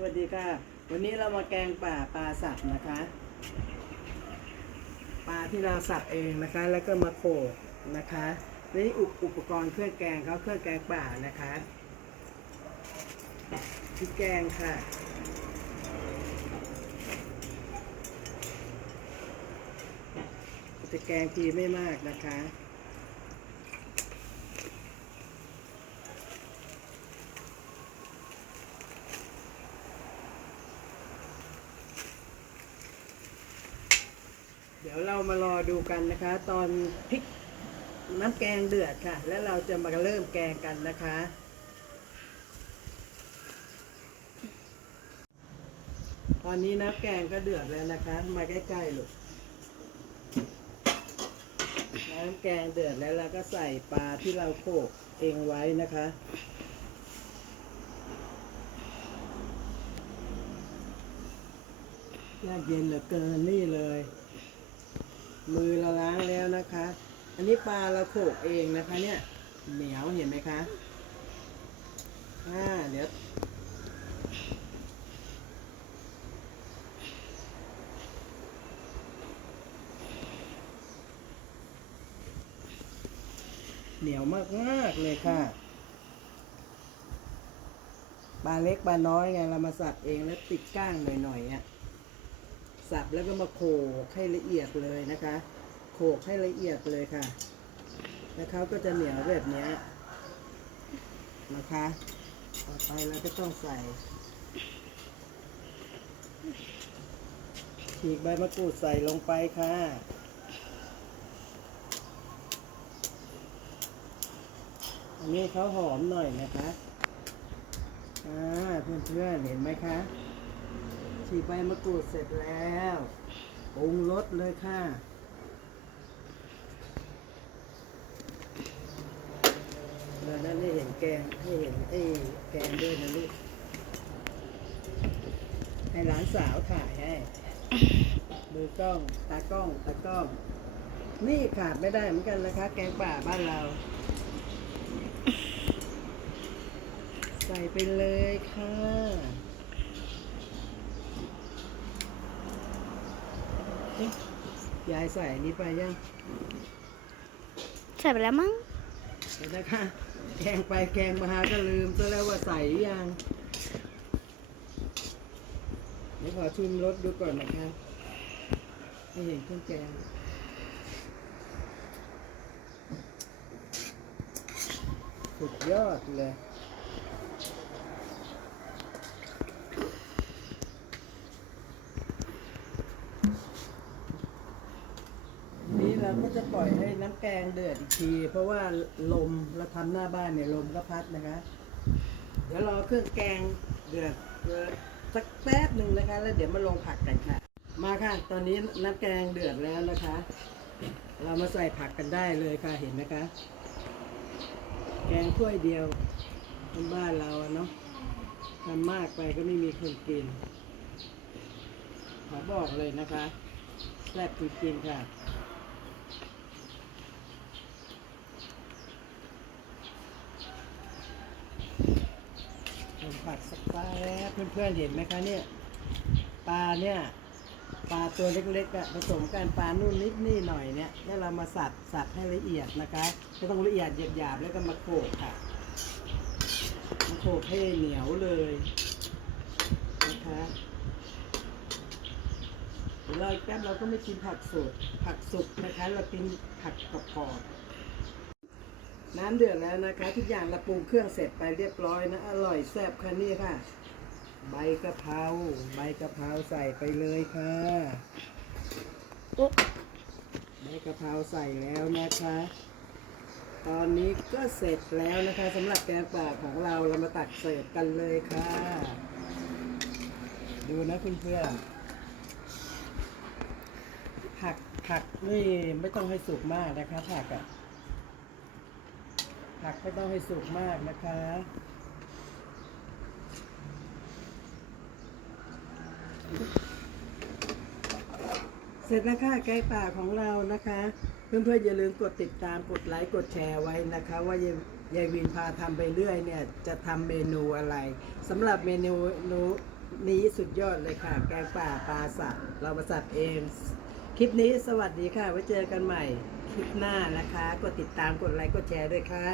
สวัสดีค่ะ วันนี้เรามาแกงป่าปลาสับนะคะ ปลาที่เราสับเองนะคะ แล้วก็มาโขลนะคะนี่อุปอุปกรณ์เครื่องแกงเขาเครื่องแกงป่านะคะพริกแกงค่ะจะแกงทีไม่มากนะคะ ดี๋ยวเรามารอดูกันนะคะ ตอนพริกน้ำแกงเดือดค่ะ แล้วเราจะมาเริ่มแกงกันนะคะ ตอนนี้น้ำแกงก็เดือดแล้วนะคะ มาใกล้ๆลูกน้ำแกงเดือดแล้วเราก็ใส่ปลาที่เราโขลกเองไว้นะคะยากเย็นเหลือเกินนี่เลย มือเราล้างแล้วนะคะ อันนี้ปลาเราโขกเองนะคะเนี่ยเหนียวเห็นไหมคะอ่าเดี๋ยวเหนียวมากๆเลยค่ะปลาเล็กปลาน้อยไงเรามาสับเองแล้วติดก้างหน่อยๆอะ สับแล้วก็มาโขลกให้ละเอียดเลยนะคะ โขลกให้ละเอียดเลยค่ะ แล้วเขาก็จะเหนียวแบบนี้นะคะ ต่อไปเราก็ต้องใส่ฉีกใบมะกรูดใส่ลงไปค่ะ อันนี้เขาหอมหน่อยนะคะ อ่าเพื่อนๆเห็นไหมคะ ฉีกใบมะกรูดเสร็จแล้วปรุงรสเลยค่ะแล้วนั่นได้เห็นแกงให้เห็นไอ้แกงด้วยนะลูก ให้หลานสาวถ่ายให้มือกล้อง ตากล้อง ตากล้อง นี่ขาดไม่ได้เหมือนกันนะคะ แกงป่าบ้านเรา ใส่ไปเลยค่ะ เอ๊ะ ยายใส่อันนี้ไปยังใส่ไปแล้วมั้งเดี๋ยวนะคะแกงไปแกงมาก็ลืมซะแล้วว่าใส่หรือยังเดี๋ยวขอชิมรสดูก่อนนะคะให้เห็นเครื่องแกงสุดยอดเลย นี่เรา ก็จะปล่อยให้น้ำแกงเดือดอีกที เพราะว่าลมเราทำหน้าบ้านเนี่ยลมก็พัดนะคะ เดี๋ยวรอเครื่องแกงเดือดสักแป๊บหนึ่งนะคะ แล้วเดี๋ยวมาลงผักกันค่ะ มาค่ะ ตอนนี้น้ำแกงเดือดแล้วนะคะ เรามาใส่ผักกันได้เลยค่ะเห็นไหมคะ แกงถ้วยเดียวคนบ้านเราเนาะทำมากไปก็ไม่มีคนกินขอบอกเลยนะคะแซ่บจริงๆค่ะ ผมผัดสักแป๊บเพื่อนๆเห็นไหมคะเนี่ยปลาเนี่ยปลาตัวเล็กๆอะผสมกันปลานู่นนิดนี่หน่อยเนี่ยแล้เรามาสับสับให้ละเอียดนะคะไม่ต้องละเอียดหยาบๆแล้วก็มาโขลกค่ะมาโขลกให้เหนียวเลยนะคะเดี๋ยวเราแป๊บเราก็ไม่กินผักสดผักสุกนะคะ เรากินผักกรอบๆ น้ำเดือดแล้วนะคะ ทุกอย่างเราปรุงเครื่องเสร็จไปเรียบร้อยนะ อร่อยแซ่บค่ะนี่ค่ะ ใบกะเพราใบกะเพราใส่ไปเลยค่ะใบกะเพราใส่แล้วนะคะ ตอนนี้ก็เสร็จแล้วนะคะสำหรับแกงป่าของเราเรามาตักเสิร์ฟกันเลยค่ะ ดูนะเพื่อนๆผักผักนี่ไม่ต้องให้สุกมากนะคะผักอะ ผักไม่ต้องให้สุกมากนะคะเสร็จแล้วค่ะแกงป่าของเรานะคะ เพื่อนๆอย่าลืมกดติดตามกดไลค์กดแชร์ไว้นะคะ ว่ายายายวินพาทำไปเรื่อยเนี่ยจะทำเมนูอะไรสำหรับเมนูนูนี้สุดยอดเลยค่ะ แกงป่าปลาสับเรามาสับเอง คลิปนี้สวัสดีค่ะ ไว้เจอกันใหม่ คลิปหน้านะคะ กดติดตามกดไลค์กดแชร์ด้วยค่ะ